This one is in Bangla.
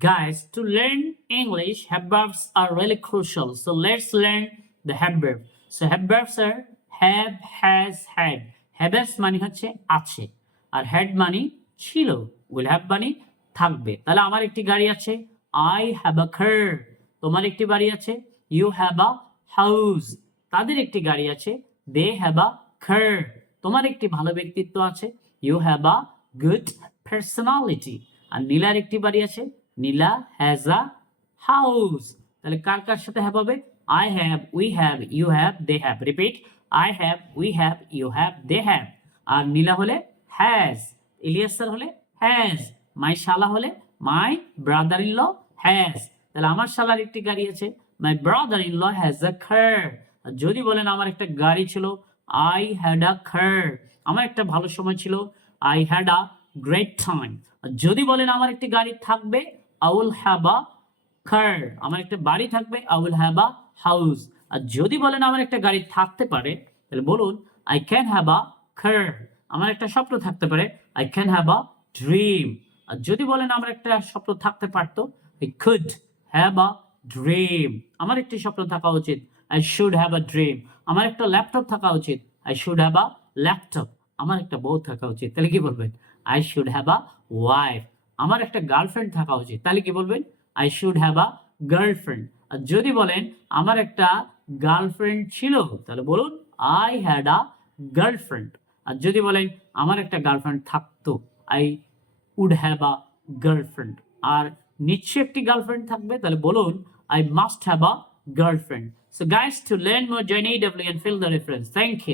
Guys, to learn English, have verbs are really crucial. So let's learn the have verb. So have verbs are have, has, had. Have মানে হচ্ছে আছে। আর had মানে ছিল। Will have মানে থাকবে। তাহলে আমার একটি গাড়ি আছে। আই হ্যাভ আ কার তোমার একটি বাড়ি আছে। ইউ হ্যাভ আ হাউস তাদের একটি গাড়ি আছে। দে হ্যাভ আ কার তোমার একটি ভালো ব্যক্তিত্ব আছে। You have a good personality আর নীলার একটি বাড়ি আছে। নীলা হ্যাজ আ হাউস তাহলে কার কার সাথে হ্যাভ হবে? I have we have you have they have repeat I have we have you have they have আর নীলা হলে হ্যাজ ইলিয়াস স্যার হলে হ্যাজ মাই শালা হলে my brother in law has তাহলে আমার শালার একটি গাড়ি আছে। My brother in law has a car যদি বলেন আমার একটা গাড়ি ছিল আই হ্যাড আ খার আমার একটা ভালো সময় ছিল I had a great time যদি বলেন আমার একটি গাড়ি থাকবে আই উইল হ্যাভ আ আমার একটা বাড়ি থাকবে I will have a house. আর যদি বলেন আমার একটা গাড়ি থাকতে পারে, তাহলে বলুন I can have a car আমার একটা স্বপ্ন থাকতে পারে I can have a dream আর যদি বলেন আমার একটা স্বপ্ন থাকতে পারতো I could have a dream আমার একটি স্বপ্ন থাকা উচিত I should have a dream আমার একটা ল্যাপটপ থাকা উচিত I should have a laptop. আমার একটা বউ থাকা উচিত, তাহলে কি বলবেন? I should have a wife আমার একটা গার্লফ্রেন্ড থাকা উচিত। তাহলে কি বলবেন? I should have a girlfriend আর যদি বলেন, আমার একটা গার্লফ্রেন্ড ছিল, তাহলে বলুন আই হ্যাড আ গার্লফ্রেন্ড আর যদি বলেন, আমার একটা গার্লফ্রেন্ড থাকতো I would have a girlfriend আর নিশ্চয়ই একটি গার্লফ্রেন্ড থাকবে, তাহলে বলুন I must have a girlfriend so guys to learn more join W and fill the reference thank you